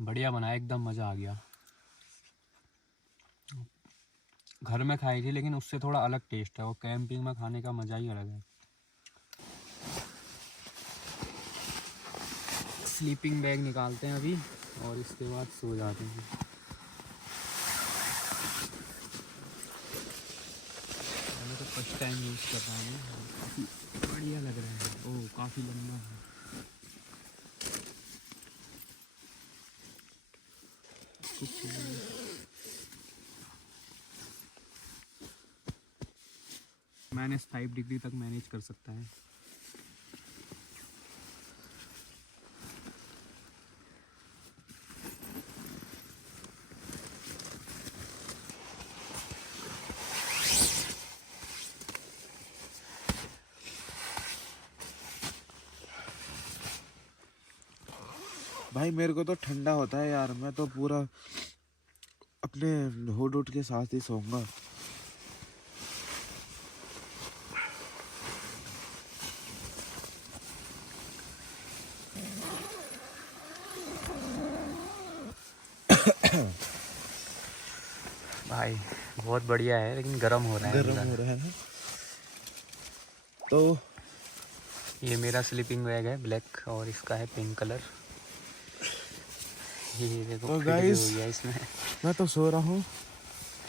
बढ़िया बना, एकदम मज़ा आ गया। घर में खाई थी लेकिन उससे थोड़ा अलग टेस्ट है, और कैंपिंग में खाने का मज़ा ही अलग है। स्लीपिंग बैग निकालते हैं अभी और इसके बाद सो जाते हैं। मैं तो फर्स्ट टाइम यूज़ कर रहा हूँ, काफ़ी बढ़िया लग रहा है। ओह काफ़ी लंबा है। -5 डिग्री तक मैनेज कर सकता है। भाई मेरे को तो ठंडा होता है यार, मैं तो पूरा अपने हुड उड के साथ ही सोऊंगा। भाई बहुत बढ़िया है, लेकिन गर्म हो रहा है गर्म हो अंदर। रहा है ना। तो ये मेरा स्लीपिंग बैग है ब्लैक, और इसका है पिंक कलर। ये देखो तो फिट भी गाइस हो गया इसमें। मैं तो सो रहा हूँ।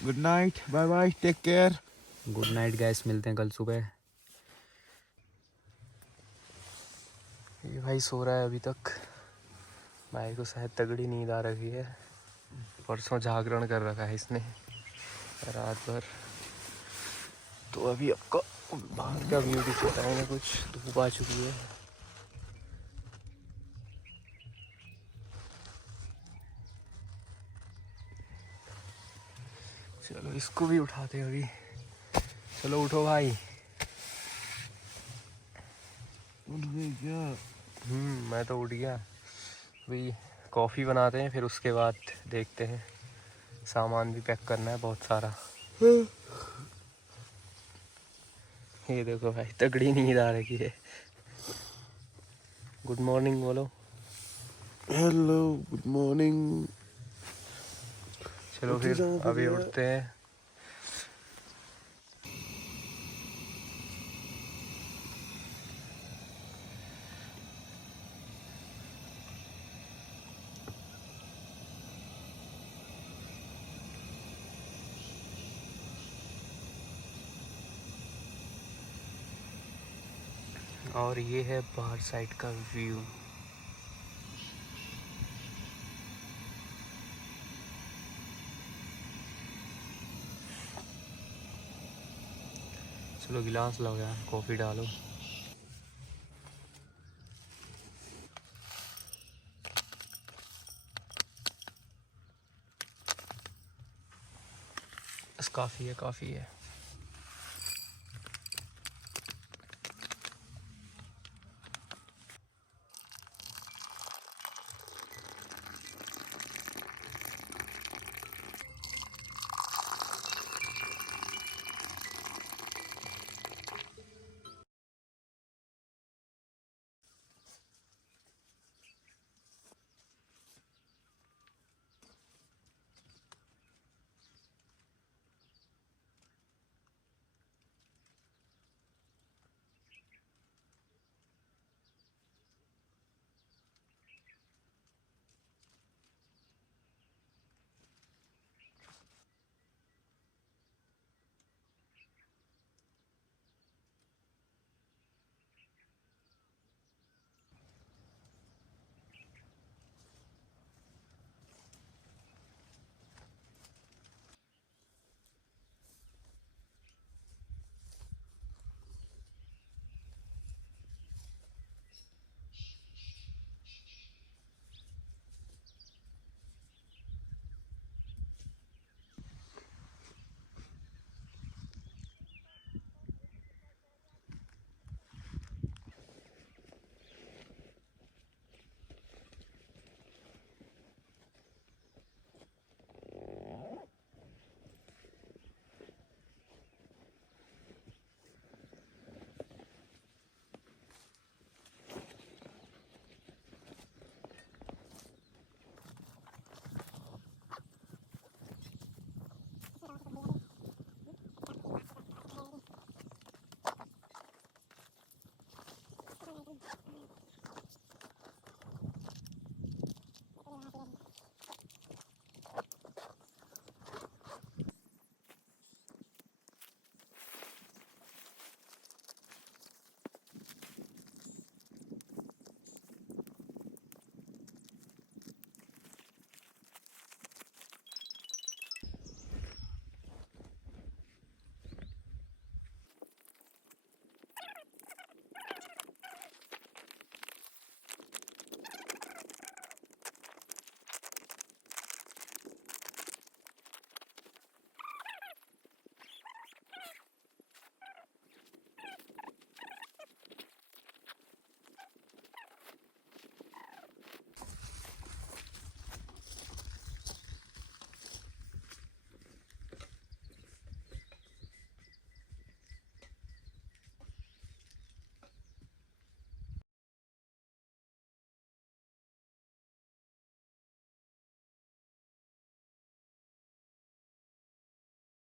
Good night, bye bye, take care. Good night guys, मिलते हैं कल सुबह। ये भाई सो रहा है अभी तक। भाई को शायद तगड़ी नींद आ रही है, परसों जागरण कर रखा है इसने रात भर। तो अभी आपको बाहर का व्यू दिखता है ना, कुछ धूप आ चुकी है। चलो इसको भी उठाते हैं अभी। चलो उठो भाई। उठ गई क्या? मैं तो उठ गया। अभी कॉफ़ी बनाते हैं, फिर उसके बाद देखते हैं। सामान भी पैक करना है बहुत सारा। ये देखो भाई तगड़ी नींद आ रही है। गुड मॉर्निंग बोलो। Hello, good morning. चलो उठ ही फिर जाऊँ अभी भैया। उठते हैं। और ये है बाहर साइड का व्यू। चलो गिलास लो यार, कॉफ़ी डालो। बस काफ़ी है, काफ़ी है।